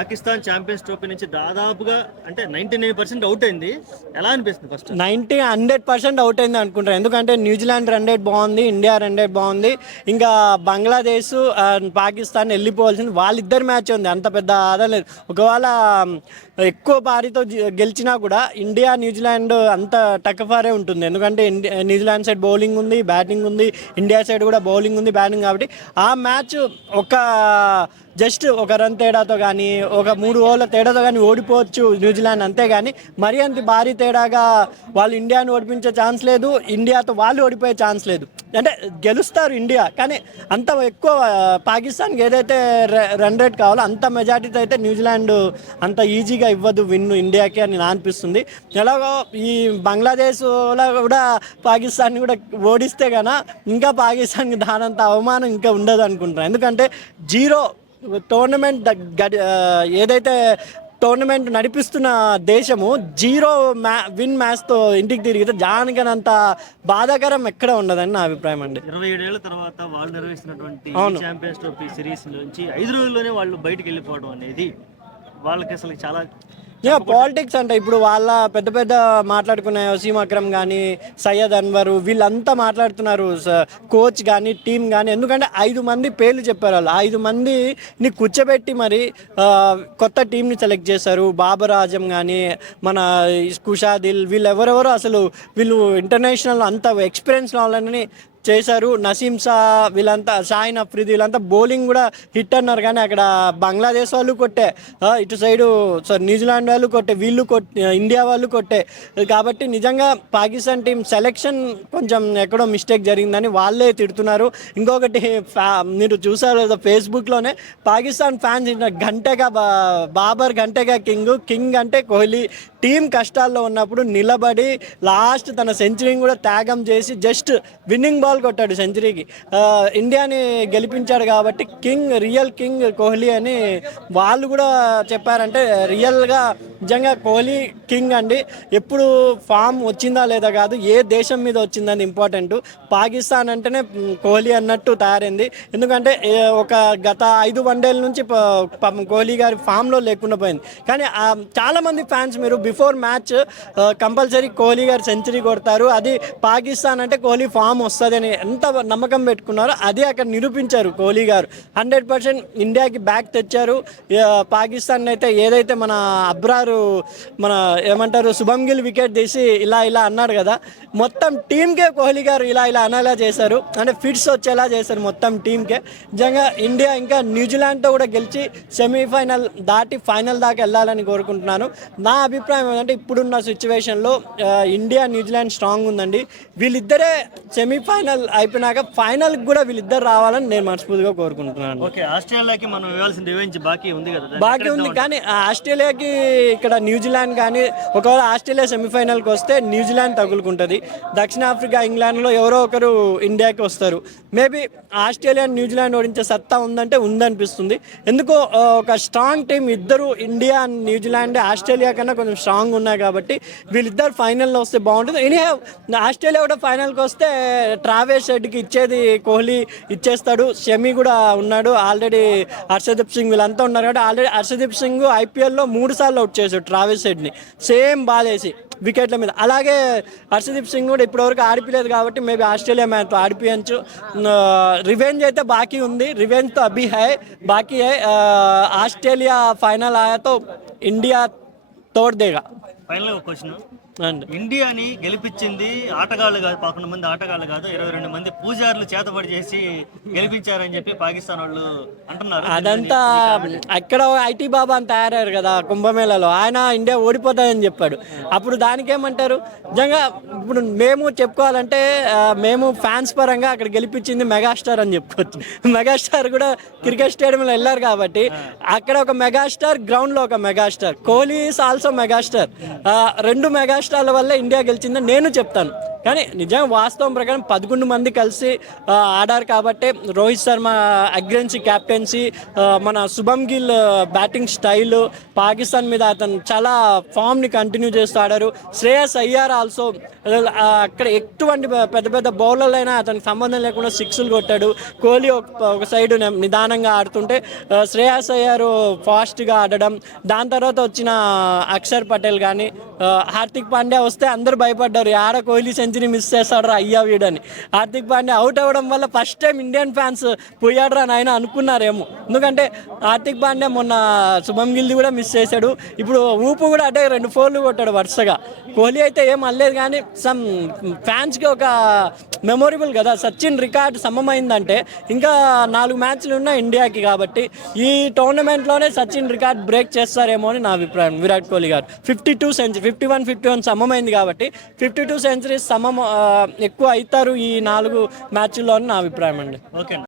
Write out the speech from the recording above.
Pakistan champions trophy నుంచి దాదాపుగా అంటే నైన్టీ నైన్ పర్సెంట్ అవుట్ అయింది. ఎలా అనిపిస్తుంది first ninety hundred percent out అయింది అనుకుంటాను ఎందుకంటే న్యూజిలాండ్ రన్ రేట్ బాగుంది ఇండియా రన్ రేట్ బాగుంది ఇంకా బంగ్లాదేశ్ పాకిస్తాన్ వెళ్ళిపోవాల్సింది. వాళ్ళిద్దరు మ్యాచ్ ఉంది అంత పెద్ద ఆధారం లేదు. ఒకవేళ ఎక్కువ భారీతో గెలిచినా కూడా ఇండియా న్యూజిలాండ్ అంత టక్ఫారే ఉంటుంది. ఎందుకంటే న్యూజిలాండ్ సైడ్ బౌలింగ్ ఉంది బ్యాటింగ్ ఉంది ఇండియా సైడ్ కూడా బౌలింగ్ ఉంది బ్యాటింగ్ కాబట్టి ఆ మ్యాచ్ ఒక జస్ట్ ఒక రన్ తేడాతో కానీ ఒక మూడు ఓవర్ల తేడాతో కానీ ఓడిపోవచ్చు న్యూజిలాండ్ అంతే కానీ మరీ అంత భారీ తేడాగా వాళ్ళు ఇండియాని ఓడిపించే ఛాన్స్ లేదు ఇండియాతో వాళ్ళు ఓడిపోయే ఛాన్స్ లేదు. అంటే గెలుస్తారు ఇండియా కానీ అంత ఎక్కువ పాకిస్తాన్కి ఏదైతే ర- రన్ రేట్ కావాలో అంత మెజార్టీతో అయితే న్యూజిలాండ్ అంత ఈజీగా ఇవ్వదు విన్ ఇండియాకి అని నా అనిపిస్తుంది. ఎలాగో ఈ బంగ్లాదేశ్లో కూడా పాకిస్తాన్ కూడా ఓడిస్తే కనుక ఇంకా పాకిస్తాన్కి దానంత అవమానం ఇంకా ఉండదు అనుకుంటున్నాను ఎందుకంటే జీరో టోర్నమెంట్ ఏదైతే టోర్నమెంట్ నడిపిస్తున్న దేశము జీరో మ్యా విన్ మ్యాచ్తో ఇంటికి తిరిగితే దానికనంత బాధాకరం ఎక్కడ ఉండదని నా అభిప్రాయం అండి ఇరవై ఏడేళ్ళ తర్వాత వాళ్ళు నిర్వహిస్తున్నటువంటి. ఛాంపియన్స్ ట్రోఫీ సిరీస్ నుంచి ఐదు రోజుల్లోనే వాళ్ళు బయటకు వెళ్ళిపోవడం అనేది వాళ్ళకి అసలు చాలా యా పాలిటిక్స్ అంటే. ఇప్పుడు వాళ్ళ పెద్ద పెద్ద మాట్లాడుకునే వసీం అక్రమ్ కానీ సయ్యద్ అన్వర్ వీళ్ళంతా మాట్లాడుతున్నారు స- కోచ్ కానీ టీం కానీ ఎందుకంటే ఐదు మంది పేర్లు చెప్పారు వాళ్ళు. ఐదు మందిని కూర్చోబెట్టి మరి కొత్త టీంని సెలెక్ట్ చేశారు. బాబర్ ఆజం కానీ మన కుషాదిల్ వీళ్ళు ఎవరెవరో అసలు వీళ్ళు ఇంటర్నేషనల్ అంత ఎక్స్పీరియన్స్ వాళ్ళని చేశారు. నసీం షా వీళ్ళంతా షాయిన్ అఫ్రిది వీళ్ళంతా బౌలింగ్ కూడా హిట్ అన్నారు. కానీ అక్కడ బంగ్లాదేశ్ వాళ్ళు కొట్టే ఇటు సైడు సారీ న్యూజిలాండ్ వాళ్ళు కొట్టే వీళ్ళు కొట్టే ఇండియా వాళ్ళు కొట్టే. కాబట్టి నిజంగా పాకిస్తాన్ టీం సెలెక్షన్ కొంచెం ఎక్కడో మిస్టేక్ జరిగిందని వాళ్ళే తిడుతున్నారు. ఇంకొకటి ఫ్యా మీరు చూసారు లేదా ఫేస్బుక్లోనే పాకిస్తాన్ ఫ్యాన్స్ గంటగా బా బాబర్ గంటగా కింగ్ కింగ్ అంటే కోహ్లీ టీం కష్టాల్లో ఉన్నప్పుడు నిలబడి లాస్ట్ తన సెంచరీని కూడా త్యాగం చేసి జస్ట్ విన్నింగ్ బాల్ కొట్టాడు సెంచరీకి. ఇండియాని గెలిపించాడు కాబట్టి కింగ్ రియల్ కింగ్ కోహ్లీ అని వాళ్ళు కూడా చెప్పారంటే రియల్గా నిజంగా కోహ్లీ కింగ్ అండి. ఎప్పుడు ఫామ్ వచ్చిందా లేదా కాదు ఏ దేశం మీద వచ్చిందని ఇంపార్టెంట్. పాకిస్తాన్ అంటేనే కోహ్లీ అన్నట్టు తయారైంది. ఎందుకంటే ఒక గత ఐదు వన్డేల నుంచి పాపం కోహ్లీ గారి ఫామ్లో లేకుండా పోయింది. కానీ చాలామంది చాలా మంది ఫ్యాన్స్ మీరు బిఫోర్ మ్యాచ్ కంపల్సరీ కోహ్లీ గారు సెంచరీ కొడతారు. అది పాకిస్తాన్ అంటే కోహ్లీ ఫామ్ వస్తుందని ఎంత నమ్మకం పెట్టుకున్నారో అది అక్కడ నిరూపించారు కోహ్లీ గారు. హండ్రెడ్ పర్సెంట్ ఇండియాకి బ్యాక్ తెచ్చారు. పాకిస్తాన్ అయితే ఏదైతే మన అబ్రారు మన ఏమంటారు శుభం గిల్ వికెట్ తీసి ఇలా ఇలా అన్నాడు కదా. మొత్తం టీంకే కోహ్లీ గారు ఇలా ఇలా అనేలా చేశారు. అంటే ఫిట్స్ వచ్చేలా చేశారు మొత్తం టీంకే నిజంగా ఇండియా ఇంకా న్యూజిలాండ్తో కూడా గెలిచి సెమీఫైనల్ దాటి ఫైనల్ దాకా వెళ్ళాలని కోరుకుంటున్నాను. నా అభిప్రాయం ఏంటంటే ఇప్పుడున్న సిచ్యువేషన్లో ఇండియా న్యూజిలాండ్ స్ట్రాంగ్ ఉందండి. వీళ్ళిద్దరే సెమీఫైనల్ అయిపోయినాక ఫైనల్కి కూడా వీళ్ళిద్దరు రావాలని నేను మనస్ఫూర్తిగా కోరుకుంటున్నాను. ఓకే ఆస్ట్రేలియాకి మనం ఇవ్వాల్సిన రివెంజ్ బాకీ ఉంది కదా. బాకీ ఉంది కానీ ఆస్ట్రేలియాకి ఇక్కడ న్యూజిలాండ్ కానీ ఒకవేళ ఆస్ట్రేలియా సెమీఫైనల్కి వస్తే న్యూజిలాండ్ తగులుకుంటుంది. దక్షిణాఫ్రికా ఇంగ్లాండ్లో ఎవరో ఒకరు ఇండియాకి వస్తారు. మేబీ ఆస్ట్రేలియా న్యూజిలాండ్ ఓడించే సత్తా ఉందంటే ఉందనిపిస్తుంది. ఎందుకో ఒక స్ట్రాంగ్ టీం ఇద్దరు ఇండియా న్యూజిలాండ్ ఆస్ట్రేలియా కన్నా కొంచెం స్ట్రాంగ్ ఉన్నాయి కాబట్టి వీళ్ళిద్దరు ఫైనల్లో వస్తే బాగుంటుంది. ఎనీ ఆస్ట్రేలియా కూడా ఫైనల్కి వస్తే ట్రావెల్స్ షెడ్కి ఇచ్చేది కోహ్లీ ఇచ్చేస్తాడు. షమి కూడా ఉన్నాడు. ఆల్రెడీ హర్షదీప్ సింగ్ వీళ్ళంతా ఉన్నారు కాబట్టి ఆల్రెడీ హర్షదీప్ సింగ్ ఐపీఎల్లో మూడు సార్లు అవుట్ చేశాడు ట్రావెల్స్ షెడ్ని సేమ్ బాల్ వేసి వికెట్ల మీద. అలాగే హర్షదీప్ సింగ్ కూడా ఇప్పటివరకు ఆడిపిలేదు కాబట్టి మేబీ ఆస్ట్రేలియా మ్యాచ్తో ఆడిపించు రివెంజ్ అయితే బాకీ ఉంది. రివెంజ్తో అభి హై బాకీ హై. ఆస్ట్రేలియా ఫైనల్ ఆయాతో ఇండియా తోడ్ దేగా. ఫైనల్ క్వశ్చన్ ఇండియాని గెలిపించింది ఆటగాళ్ళు కాదు పదకొండు మంది ఆటగాళ్ళు కాదు ఇరవై రెండు మంది పూజారులు చేతబడి చేసి గెలిపించారని చెప్పి పాకిస్తాన్ వాళ్ళు అంటున్నారు. అదంతా అక్కడ ఐటీ బాబా అని తయారయ్యారు కదా కుంభమేళలో. ఆయన ఇండియా ఓడిపోతాయని చెప్పాడు. అప్పుడు దానికేమంటారు? నిజంగా ఇప్పుడు మేము చెప్పుకోవాలంటే మేము ఫ్యాన్స్ పరంగా అక్కడ గెలిపించింది మెగాస్టార్ అని చెప్పుకోవచ్చు. మెగాస్టార్ కూడా క్రికెట్ స్టేడియంలో వెళ్ళారు కాబట్టి అక్కడ ఒక మెగాస్టార్ గ్రౌండ్లో ఒక megastar. Kohli is also megastar. రెండు మెగాస్టార్ల వల్ల ఇండియా గెలిచిందని నేను చెప్తాను. కానీ నిజంగా వాస్తవం ప్రకారం పదకొండు మంది కలిసి ఆడారు కాబట్టి రోహిత్ శర్మ అగ్రెన్సీ క్యాప్టెన్సీ మన శుభం గిల్ బ్యాటింగ్ స్టైల్ పాకిస్తాన్ మీద అతను చాలా ఫామ్ని కంటిన్యూ చేస్తూ ఆడారు. శ్రేయస్ అయ్యార్ ఆల్సో అక్కడ ఎటువంటి పెద్ద పెద్ద బౌలర్లైనా అతనికి సంబంధం లేకుండా సిక్స్లు కొట్టాడు. కోహ్లీ ఒక ఒక సైడ్ నిదానంగా ఆడుతుంటే శ్రేయస్ అయ్యారు ఫాస్ట్గా ఆడడం. దాని తర్వాత వచ్చిన అక్షర్ పటేల్ కానీ హార్దిక్ పాండ్యా వస్తే అందరు భయపడ్డారు. ఆడ కోహ్లీ సెంచరీ మిస్ చేస్తాడు అయ్యా వీడని. హార్దిక్ పాండ్యా అవుట్ అవ్వడం వల్ల ఫస్ట్ టైం ఇండియన్ ఫ్యాన్స్ పోయాడు అని ఆయన అనుకున్నారేమో. ఎందుకంటే హార్దిక్ పాండ్యా మొన్న శుభం గిల్ది కూడా మిస్ చేశాడు. ఇప్పుడు ఊపు కూడా అంటే రెండు ఫోర్లు కొట్టాడు వరుసగా. కోహ్లీ అయితే ఏం అనలేదు కానీ సమ్ ఫ్యాన్స్కి ఒక మెమొరబుల్ కదా. సచిన్ రికార్డ్ సమమైందంటే ఇంకా నాలుగు మ్యాచ్లు ఉన్నాయి ఇండియాకి కాబట్టి ఈ టోర్నమెంట్లోనే సచిన్ రికార్డ్ బ్రేక్ చేస్తారేమో అని నా అభిప్రాయం. విరాట్ కోహ్లీ గారు. Fifty two century fifty one fifty one సమమైంది కాబట్టి ఫిఫ్టీ టూ సెంచరీస్ సమం ఎక్కువ అవుతారు ఈ నాలుగు మ్యాచ్ల్లో అని నా అభిప్రాయం అండి. ఓకే అండి.